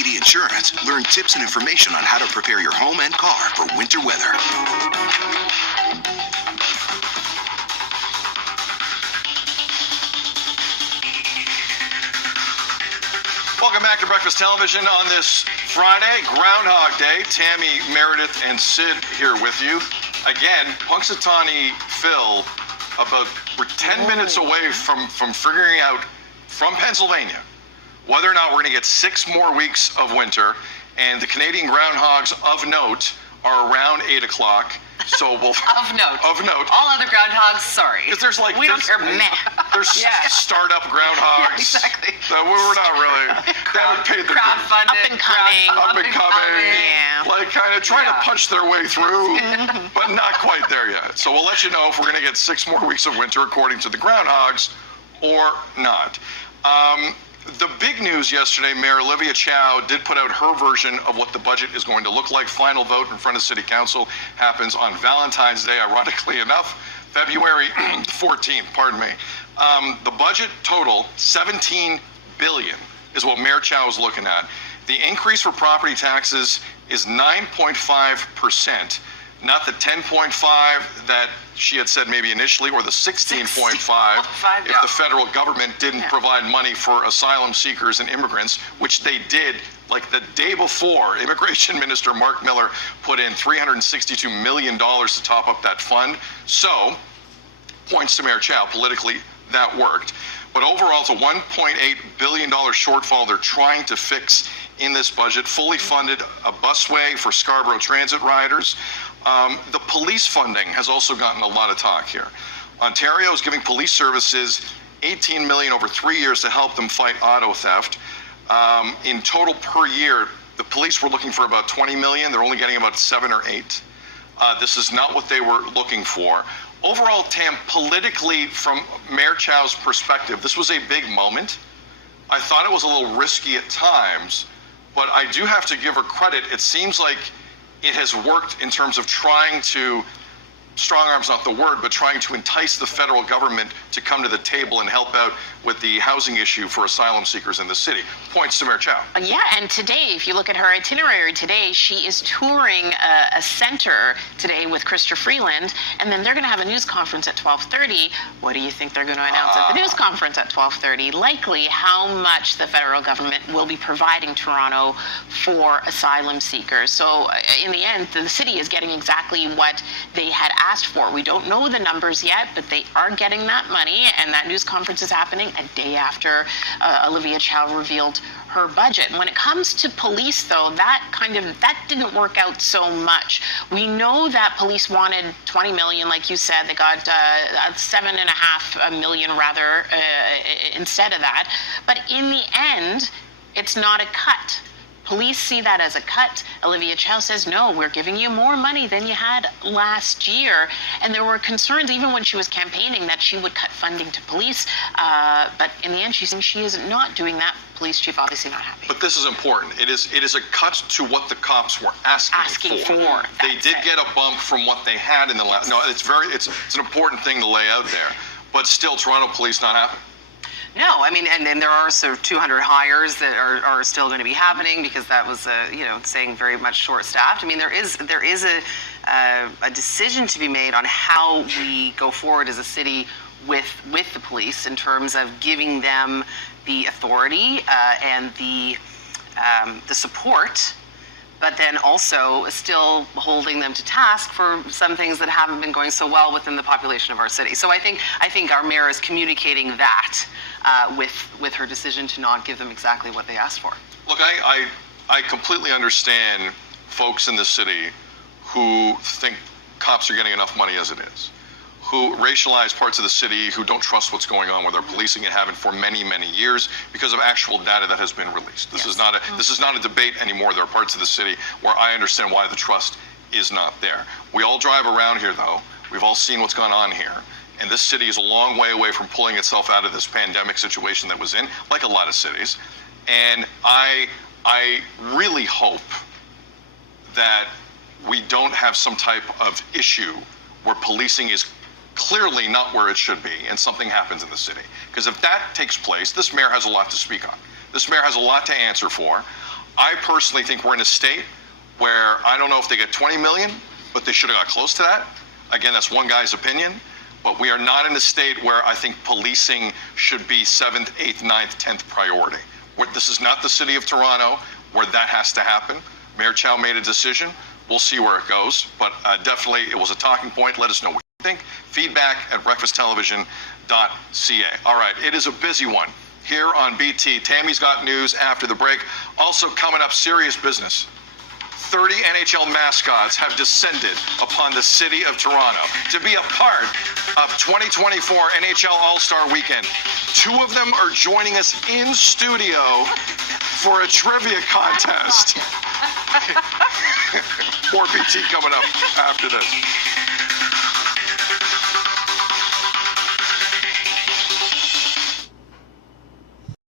TD Insurance, learn tips and information on how to prepare your home and car for winter weather. Welcome back to Breakfast Television on this Friday, Groundhog Day. Tammy, Meredith, and Sid here with you. Again, Punxsutawney Phil, we're 10 minutes away from figuring out from Pennsylvania whether or not we're going to get 6 more weeks of winter, and the Canadian groundhogs of note are around 8 o'clock. So we'll of note. All other groundhogs, sorry. There's we don't care. There's startup groundhogs. Yeah, exactly. We're not really. They haven't paid their crowdfunded, up and coming. Yeah. Like kind of trying to punch their way through, but not quite there yet. So we'll let you know if we're going to get 6 more weeks of winter according to the groundhogs or not. The big news yesterday, Mayor Olivia Chow did put out her version of what the budget is going to look like. Final vote in front of City Council happens on Valentine's Day, ironically enough, February 14th, pardon me. The budget total, $17 billion, is what Mayor Chow is looking at. The increase for property taxes is 9.5%, not the 10.5 that she had said maybe initially, or the 16.5 if the federal government didn't provide money for asylum seekers and immigrants, which they did like the day before. Immigration Minister Mark Miller put in $362 million to top up that fund. So, points to Mayor Chow, politically that worked. But overall, it's a $1.8 billion shortfall they're trying to fix in this budget. Fully funded a busway for Scarborough Transit riders. The police funding has also gotten a lot of talk here. Ontario is giving police services $18 million over 3 years to help them fight auto theft. In total per year, the police were looking for about $20 million. They're only getting about 7 or 8. This is not what they were looking for. Overall, Tam, politically, from Mayor Chow's perspective, this was a big moment. I thought it was a little risky at times, but I do have to give her credit. It seems like it has worked in terms of trying to, strong arm's not the word, but trying to entice the federal government to come to the table and help out with the housing issue for asylum seekers in the city. Points to Mayor Chow. Yeah, and today, if you look at her itinerary today, she is touring a center today with Krista Freeland, and then they're going to have a news conference at 12:30. What do you think they're going to announce at the news conference at 12:30? Likely how much the federal government will be providing Toronto for asylum seekers. So in the end, the city is getting exactly what they had asked for. We don't know the numbers yet, but they are getting that money, and that news conference is happening a day after Olivia Chow revealed her budget. And when it comes to police, though, that didn't work out so much. We know that police wanted $20 million, like you said. They got $7.5 million rather instead of that. But in the end, it's not a cut. Police see that as a cut. Olivia Chow says, no, we're giving you more money than you had last year. And there were concerns, even when she was campaigning, that she would cut funding to police. But in the end, she's saying she is not doing that. Police chief obviously not happy. But this is important. It is a cut to what the cops were asking for. They did get a bump from what they had in the last. No, it's an important thing to lay out there. But still, Toronto police not happy. No, I mean, and there are also 200 hires that are still going to be happening because that was, saying very much short-staffed. I mean, there is a decision to be made on how we go forward as a city with the police in terms of giving them the authority and the support, but then also still holding them to task for some things that haven't been going so well within the population of our city. So I think our mayor is communicating that with her decision to not give them exactly what they asked for. Look, I completely understand folks in the city who think cops are getting enough money as it is, who racialize parts of the city, who don't trust what's going on with our policing and haven't for many, many years because of actual data that has been released. This is not a debate anymore. There are parts of the city where I understand why the trust is not there. We all drive around here, though. We've all seen what's gone on here. And this city is a long way away from pulling itself out of this pandemic situation that was in, like a lot of cities. And I really hope that we don't have some type of issue where policing is clearly not where it should be and something happens in the city. Because if that takes place, this mayor has a lot to speak on. This mayor has a lot to answer for. I personally think we're in a state where I don't know if they get 20 million, but they should have got close to that. Again, that's one guy's opinion. But we are not in a state where I think policing should be 7th, 8th, 9th, 10th priority. This is not the city of Toronto where that has to happen. Mayor Chow made a decision. We'll see where it goes. But definitely, it was a talking point. Let us know what you think. Feedback@breakfasttelevision.ca. All right, it is a busy one here on BT. Tammy's got news after the break. Also coming up, serious business. 30 NHL mascots have descended upon the city of Toronto to be a part of 2024 NHL All-Star Weekend. 2 of them are joining us in studio for a trivia contest. More BT coming up after this.